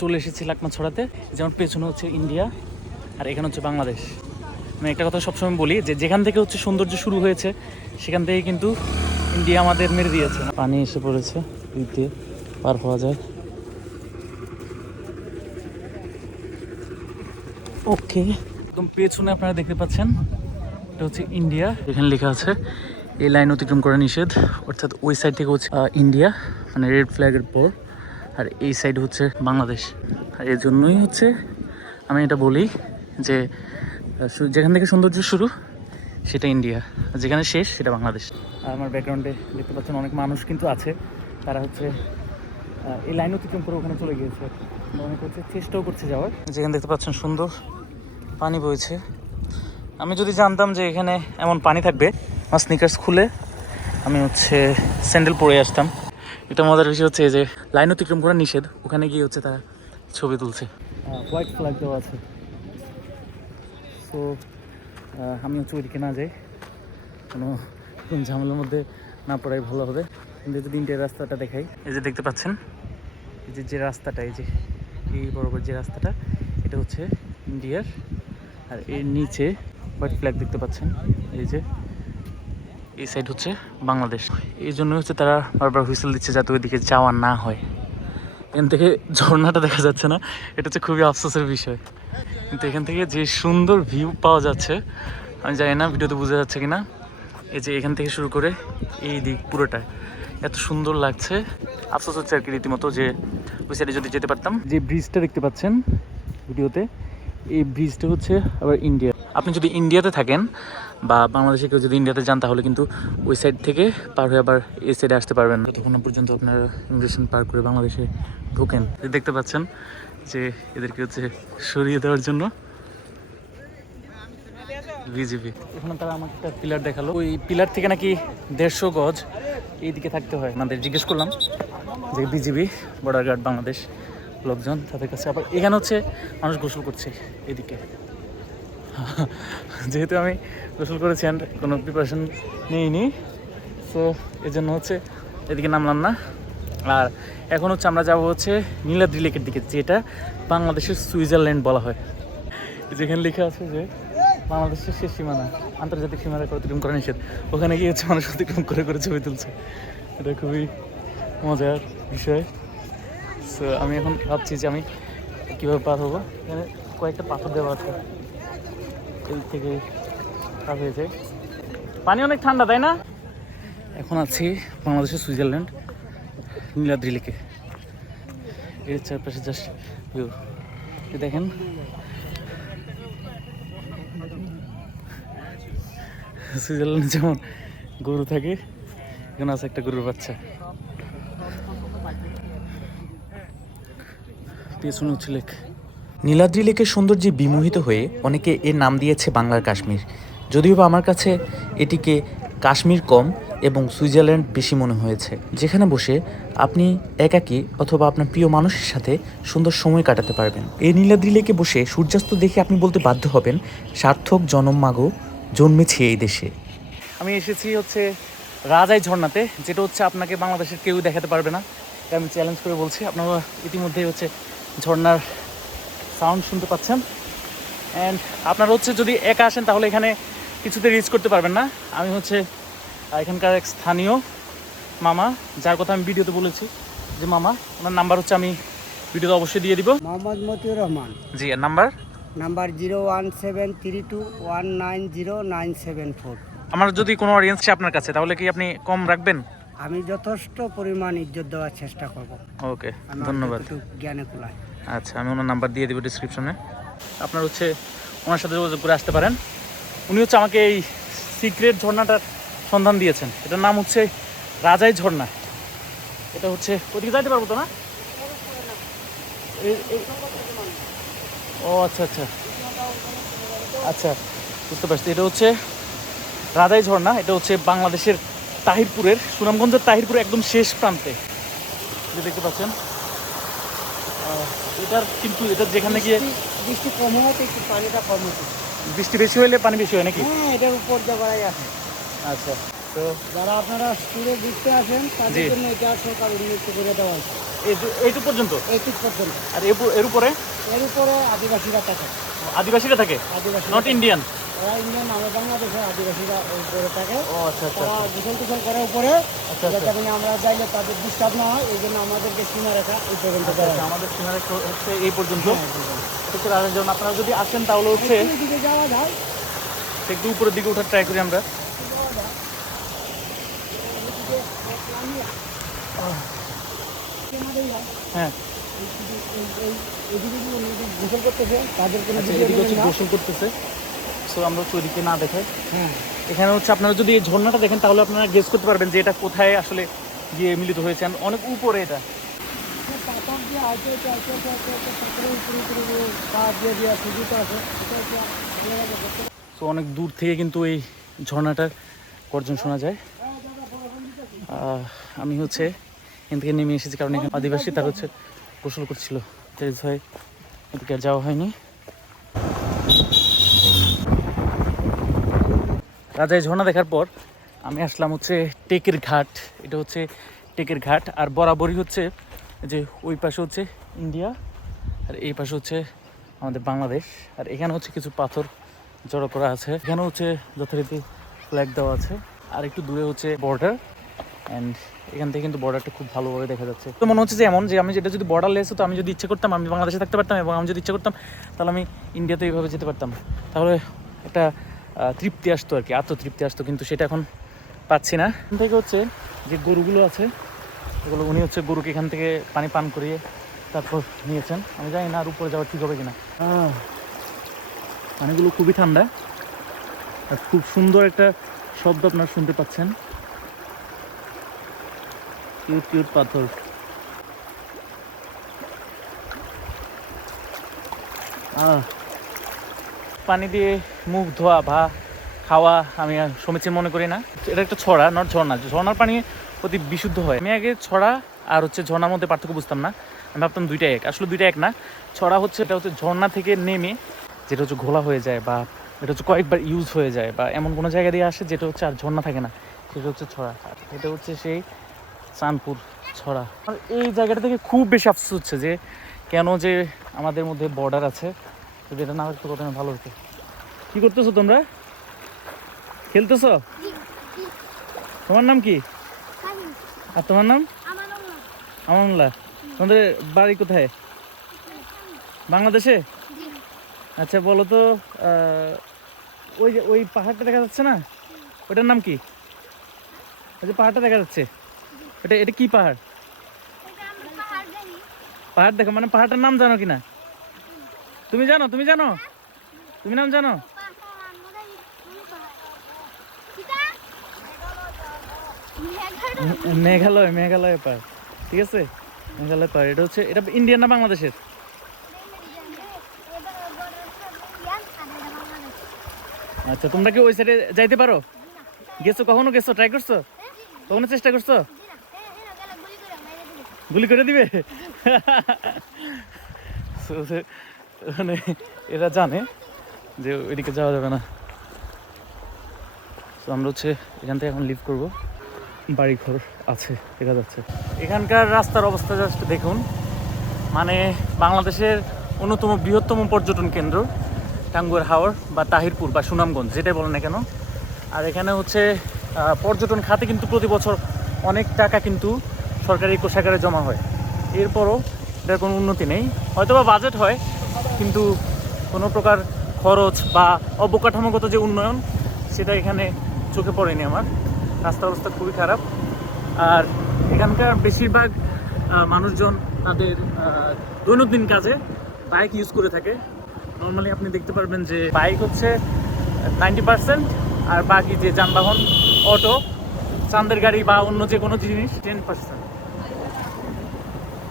চলে এসেছি লাকমাছড়াতে, যেমন পেছনে হচ্ছে ইন্ডিয়া আর এখানে হচ্ছে বাংলাদেশ। আমি একটা কথা সবসময় বলি যে যেখান থেকে হচ্ছে সৌন্দর্য শুরু হয়েছে সেখান থেকে কিন্তু ইন্ডিয়া আমাদের মেরে দিয়েছে। পানি এসে পড়েছে, দিয়ে পার হওয়া যায়। ওকে, একদম পেছনে আপনারা দেখতে পাচ্ছেন এটা হচ্ছে ইন্ডিয়া। এখানে লেখা আছে এই লাইন অতিক্রম করা নিষেধ, অর্থাৎ ওই সাইড থেকে হচ্ছে ইন্ডিয়া, মানে রেড ফ্ল্যাগের পর, আর এই সাইড হচ্ছে বাংলাদেশ। আর এর জন্যই হচ্ছে আমি এটা বলি যে যেখান থেকে সৌন্দর্য শুরু সেটা ইন্ডিয়া, আর যেখানে শেষ সেটা বাংলাদেশ। আর আমার ব্যাকগ্রাউন্ডে দেখতে পাচ্ছেন অনেক মানুষ কিন্তু আছে, তারা হচ্ছে এই লাইন অতিক্রম করে ওখানে চলে গিয়েছে। অনেক হচ্ছে চেষ্টাও করছে যাওয়ার। যেখানে দেখতে পাচ্ছেন সুন্দর পানি বইছে। আমি যদি জানতাম যে এখানে এমন পানি থাকবে, আমার স্নিকার্স খুলে আমি হচ্ছে স্যান্ডেল পরে আসতাম। এটা মজার বিষয় হচ্ছে যে লাইন অতিক্রম করা নিষেধ, ওখানে গিয়ে হচ্ছে তারা ছবি তুলছে, হোয়াইট ফ্ল্যাগ দেওয়া আছে। সো আমি হচ্ছে ওইদিকে না যাই, কোনো ঝামেলার মধ্যে না পড়াই ভালো হবে। কিন্তু যদি ইন্ডিয়ার রাস্তাটা দেখাই, এই যে দেখতে পাচ্ছেন এই যে রাস্তাটা, এই যে এই বরাবর যে রাস্তাটা, এটা হচ্ছে ইন্ডিয়ার। আর এর নিচে হোয়াইট ফ্ল্যাগ দেখতে পাচ্ছেন, এই যে এই সাইড হচ্ছে বাংলাদেশ। এই জন্য হচ্ছে তারা বারবার হুইসেল দিচ্ছে যাতে ওইদিকে যাওয়া না হয়। এখান থেকে ঝর্ণাটা দেখা যাচ্ছে না, এটা হচ্ছে খুবই আফসোসের বিষয়। কিন্তু এখান থেকে যে সুন্দর ভিউ পাওয়া যাচ্ছে, আমি জানি না ভিডিওতে বোঝা যাচ্ছে কিনা। এই যে এখান থেকে শুরু করে এই দিক পুরোটা এত সুন্দর লাগছে। আফসোস হচ্ছে আর কি রীতিমতো যে ওই সাইডে যদি যেতে পারতাম। যে ব্রিজটা দেখতে পাচ্ছেন ভিডিওতে, এই ব্রিজটা হচ্ছে আবার ইন্ডিয়া। আপনি যদি ইন্ডিয়াতে থাকেন বা বাংলাদেশে কেউ যদি ইন্ডিয়াতে যান, তাহলে কিন্তু ওই সাইড থেকে পার হয়ে আবার এই সাইডে আসতে পারবেন না, ততক্ষণ পর্যন্ত আপনারা ইমিগ্রেশন পার করে বাংলাদেশে ঢোকেন। দেখতে পাচ্ছেন যে এদেরকে হচ্ছে সরিয়ে দেওয়ার জন্য বিজিবি। এখানে তারা আমাকে একটা পিলার দেখালো, ওই পিলার থেকে নাকি 150 গজ এইদিকে থাকতে হয়। আমাদের জিজ্ঞেস করলাম যে বিজিবি বর্ডার গার্ড বাংলাদেশ লোকজন, তাদের কাছে আবার এখানে হচ্ছে মানুষ গোসল করছে এদিকে। যেহেতু আমি গোসল করেছি অ্যান্ড কোনো প্রিপারেশন নিইনি, সো এই জন্য হচ্ছে এদিকে নামলাম না। আর এখন হচ্ছে আমরা যাবো হচ্ছে নীলাদ্রি লেকের দিকে, যেটা বাংলাদেশের সুইজারল্যান্ড বলা হয়। যেখানে লেখা আছে যে বাংলাদেশের শেষ সীমানা, আন্তর্জাতিক সীমারেখা অতিক্রম করা নিষেধ, ওখানে গিয়ে হচ্ছে মানুষ অতিক্রম করে করে ছবি তুলছে। এটা খুবই মজার বিষয়। সো আমি এখন ভাবছি যে আমি কীভাবে পার হবো। এখানে কয়েকটা পাথর দেওয়া আছে, এই থেকে পার হয়ে যায়। পানি অনেক ঠান্ডা, তাই না? এখন আছি বাংলাদেশের সুইজারল্যান্ড নীলাদ্রি লেকে। এর চারপাশে জাস্ট ভিউ দেখেন। সুইজারল্যান্ডে যেমন গরু থাকে, এখানে আছে একটা গরুর বাচ্চা। পেছনে হচ্ছে লেক। নীলাদ্রি লেকের সৌন্দর্যে বিমোহিত হয়ে অনেকে এর নাম দিয়েছে বাংলার কাশ্মীর। যদিও বা আমার কাছে এটিকে কাশ্মীর কম এবং সুইজারল্যান্ড বেশি মনে হয়েছে, যেখানে বসে আপনি একাকী অথবা আপনার প্রিয় মানুষের সাথে সুন্দর সময় কাটাতে পারবেন। এই নীলাদ্রি লেকে বসে সূর্যাস্ত দেখে আপনি বলতে বাধ্য হবেন, সার্থক জনম মাগো জন্মেছে এই দেশে। আমি এসেছি হচ্ছে রাজাই ঝর্ণাতে, যেটা হচ্ছে আপনাকে বাংলাদেশের কেউ দেখাতে পারবে না। এটা আমি চ্যালেঞ্জ করে বলছি। আপনারা ইতিমধ্যেই হচ্ছে ঝর্ণার সাউন্ড শুনতে পাচ্ছেন। অ্যান্ড আপনারা হচ্ছে যদি একা আসেন তাহলে এখানে কিছুতে রিচ করতে পারবেন না। আমি হচ্ছে এখানকার এক স্থানীয় মামা, যার কথা আমি ভিডিওতে বলেছি যে মামা, ওনার নাম্বার হচ্ছে আমি ভিডিওতে অবশ্যই দিয়ে দিব। মোহাম্মদ মতিউর রহমান। জি, আর নাম্বার 01732190974। আমার যদি কোনো অডিয়েন্স আছে আপনার কাছে, তাহলে কি আপনি কম রাখবেন? আমি যথেষ্ট পরিমাণ ইজ্জত দেওয়ার চেষ্টা করব। ওকে, ধন্যবাদ। জ্ঞানে কুলায়। আচ্ছা, আমি ওনার নাম্বার দিয়ে দেবো ডিসক্রিপশনে। আপনার হচ্ছে ওনার সাথে যোগাযোগ করে আসতে পারেন। উনি হচ্ছে আমাকে এই সিক্রেট ঝর্ণাটার সন্ধান দিয়েছেন। এটার নাম হচ্ছে রাজাই ঝর্ণা। এটা হচ্ছে ওদিকে যাইতে পারবো তো না? ও আচ্ছা আচ্ছা আচ্ছা, বুঝতে পারছি। এটা হচ্ছে রাজাই ঝর্ণা। এটা হচ্ছে বাংলাদেশের তাহিরপুরের, সুনামগঞ্জের তাহিরপুরের একদম শেষ প্রান্তে, যে দেখতে পাচ্ছেন। এটার কিন্তু এটা যেখানে গিয়ে বৃষ্টি কম হতে একটু পানিটা কম হচ্ছে। বৃষ্টি বেশি হইলে পানি বেশি হয় নাকি? হ্যাঁ, এটার উপর জায়গায় আছে। আচ্ছা, তো যারা আপনারা ট্যুরে ঘুরতে আসেন তাদের জন্য এটা সরকার উন্নত করে দেওয়া হয়েছে। এইটুক পর্যন্ত? এইটুক পর্যন্ত। আর এর উপরে? এর উপরে আদিবাসীরা থাকে। আদিবাসীরা থাকে, আদিবাসী নট ইন্ডিয়ান? ওরা ইন্ডিয়ান, আমরা বাংলাদেশের আদিবাসীরা উপরে থাকে। ও আচ্ছা আচ্ছা। তারা গোসল টোসল করে উপরে, আচ্ছা, যাতে মানে আমরা যাইলে তাদের ডিস্টার্ব না হয়, এই জন্য আমাদেরকে সীমারেখা এই পর্যন্ত দেওয়া হয়। আমাদের সীমারে হচ্ছে এই পর্যন্ত। হ্যাঁ, হচ্ছে রাজার জন্য আপনারা যদি আসেন তাহলে হচ্ছে এদিকে যাওয়া যায়। একটু উপরের দিকে ওঠার ট্রাই করি আমরা। হ্যাঁ, এদিকে গোসল করতেছে, তাদের কোনো আচ্ছা, এদিকে হচ্ছে গোসল করতেছে। সো আমরা হচ্ছে ওইদিকে না দেখাই। হ্যাঁ, এখানে হচ্ছে আপনারা যদি এই ঝর্ণাটা দেখেন তাহলে আপনারা গেস করতে পারবেন যে এটা কোথায় আসলে গিয়ে মিলিত হয়েছে। অনেক উপরে এটা। পাথর দিয়ে আইতে আইতে আইতে আইতে আইতে আইতে পাথরের উপরে উপরে পা দিয়ে দিয়ে সুযোগ আছে, এটা হচ্ছে ভালো লাগে দেখতে। সো অনেক দূর থেকে কিন্তু এই ঝর্ণাটার গর্জন শোনা যায়। আমি হচ্ছে এখান থেকে নেমে এসেছি কারণ এখানে আদিবাসী তার হচ্ছে গোসল করছিল, তাই ভয় এদিকে আর যাওয়া হয়নি। রাজা এই ঝর্ণা দেখার পর আমি আসলাম হচ্ছে টেকের ঘাট। এটা হচ্ছে টেকের ঘাট, আর বরাবরই হচ্ছে যে ওই পাশে হচ্ছে ইন্ডিয়া আর এই পাশে হচ্ছে আমাদের বাংলাদেশ। আর এখানে হচ্ছে কিছু পাথর জড়ো করা আছে, এখানে হচ্ছে যথারীতি ফ্ল্যাগ দেওয়া আছে। আর একটু দূরে হচ্ছে বর্ডার, অ্যান্ড এখান থেকে কিন্তু বর্ডারটা খুব ভালোভাবে দেখা যাচ্ছে। তো মনে হচ্ছে যে এমন যে আমি যেটা যদি বর্ডার লেস হতো, আমি যদি ইচ্ছে করতাম আমি বাংলাদেশে থাকতে পারতাম, এবং আমি যদি ইচ্ছে করতাম তাহলে আমি ইন্ডিয়াতে এইভাবে যেতে পারতাম। তাহলে একটা তৃপ্তি আসতো আর কি, আত্মতৃপ্তি আসতো, কিন্তু সেটা এখন পাচ্ছি না। এখান থেকে হচ্ছে যে গরুগুলো আছে এগুলো উনি হচ্ছে গরুকে এখান থেকে পানি পান করিয়ে তারপর নিয়েছেন। আমি জানি না আর উপরে যাওয়া ঠিক হবে কিনা। পানিগুলো খুবই ঠান্ডা আর খুব সুন্দর একটা শব্দ আপনারা শুনতে পাচ্ছেন। কিউট কিউট পাথর। পানি দিয়ে মুখ ধোয়া বা খাওয়া আমি আর সমীচীন মনে করি না। এটা একটা ছড়া, নট ঝর্ণা। ঝর্ণার পানি অতি বিশুদ্ধ হয়। আমি আগে ছড়া আর হচ্ছে ঝর্ণার মধ্যে পার্থক্য বুঝতাম না, আমি ভাবতাম দুইটা এক। আসলে দুইটা এক না। ছড়া হচ্ছে এটা হচ্ছে ঝর্ণা থেকে নেমে যেটা হচ্ছে ঘোলা হয়ে যায়, বা এটা হচ্ছে কয়েকবার ইউজ হয়ে যায়, বা এমন কোনো জায়গা দিয়ে আসে যেটা হচ্ছে আর ঝর্ণা থাকে না, সেটা হচ্ছে ছড়া। এটা হচ্ছে সেই চাঁদপুর ছড়া। আর এই জায়গাটা থেকে খুব বেশি আফসোস হচ্ছে যে কেন যে আমাদের মধ্যে বর্ডার আছে, যদি এটা না হতো কত ভালো হতো। কি করতেছো তোমরা? খেলতেছো? তোমার নাম কি? আর তোমার নাম? আমানুল্লাহ। তোমাদের বাড়ি কোথায়? বাংলাদেশে? আচ্ছা বলো তো, ওই যে ওই পাহাড়টা দেখা যাচ্ছে না, ওটার নাম কি? ওই যে পাহাড়টা দেখা যাচ্ছে, এটা কি পাহাড়? পাহাড় দেখো মানে পাহাড়টার নাম জানো কিনা? তুমি জানো? তুমি জানো? তুমি নাম জানো? মেঘালয়, মেঘালয় পাহাড়। ঠিক আছে, মেঘালয় পাহাড়। এটা হচ্ছে, এটা ইন্ডিয়ান না বাংলাদেশের? আচ্ছা, তোমরা কি ওই সাইডে যাইতে পারো? গেছো কখনো? গেছো? ট্রাই করছো? কখনো চেষ্টা করছো? গুলি করে দিবে? মানে এরা জানে যে ওইদিকে যাওয়া যাবে না। তো আমরা হচ্ছে এখান থেকে এখন লিভ করবো। বাড়িঘর আছে দেখা যাচ্ছে। এখানকার রাস্তার অবস্থা জাস্ট দেখুন, মানে বাংলাদেশের অন্যতম বৃহত্তম পর্যটন কেন্দ্র টাঙ্গুয়ার হাওর বা তাহিরপুর বা সুনামগঞ্জ, যেটাই বলেন না কেন। আর এখানে হচ্ছে পর্যটন খাতে কিন্তু প্রতি বছর অনেক টাকা কিন্তু সরকারি কোষাগারে জমা হয়। এরপরও এটার কোনো উন্নতি নেই। হয়তো বা বাজেট হয়, কিন্তু কোনো প্রকার খরচ বা অবকাঠামোগত যে উন্নয়ন সেটা এখানে চোখে পড়েনি আমার। রাস্তার অবস্থা খুবই খারাপ। আর এখানকার বেশিরভাগ মানুষজন তাদের দৈনন্দিন কাজে বাইক ইউজ করে থাকে। নর্মালি আপনি দেখতে পারবেন যে বাইক হচ্ছে 90%, আর বাকি যে যানবাহন, অটো, চাঁদের গাড়ি বা অন্য যে কোনো জিনিস 10%।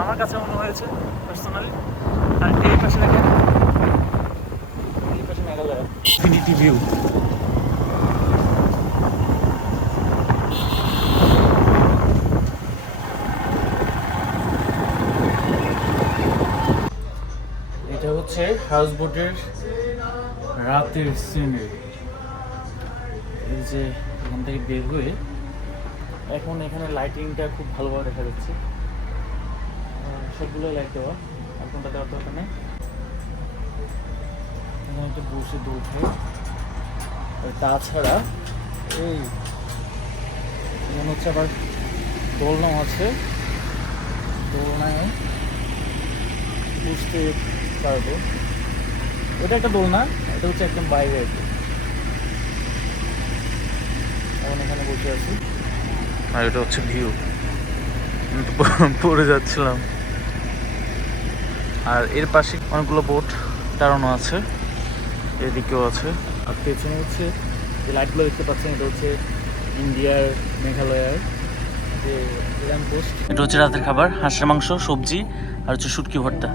আমার কাছে মনে হয়েছে পার্সোনালি। আর এই পাশে দেখেন, এই পাশে মেঘালয় ইনফিনিটি ভিউ। এটা হচ্ছে হাউস বোটের রাতের সিনারি। এই যে এখান থেকে বের হয়ে এখন এখানে লাইটিংটা খুব ভালোভাবে দেখা যাচ্ছে। সবগুলো লাইট দেওয়া, আর কোনটা দেওয়ার দরকার নেই। এখানে একটা বসে দোল খায়। আর তাছাড়া এই মনে হচ্ছে আবার দোলনাও আছে, দোলনায় বুঝতে পারবো। ওটা একটা দোলনা, এটা হচ্ছে একদম বাইরে আর কি। এখন এখানে বসে আছি, আর এটা হচ্ছে ভিউ, পড়ে যাচ্ছিলাম। আর এর পাশে অনেকগুলো বোট দাঁড়ানো আছে, এদিকেও আছে। আর পেছনে হচ্ছে যে লাইটগুলো দেখতে পাচ্ছেন, এটা হচ্ছে ইন্ডিয়ার মেঘালয়ার যে ল্যাম্প পোস্ট। এটা হচ্ছে রাতের খাবার, হাঁসের মাংস, সবজি আর হচ্ছে শুটকি ভর্তা।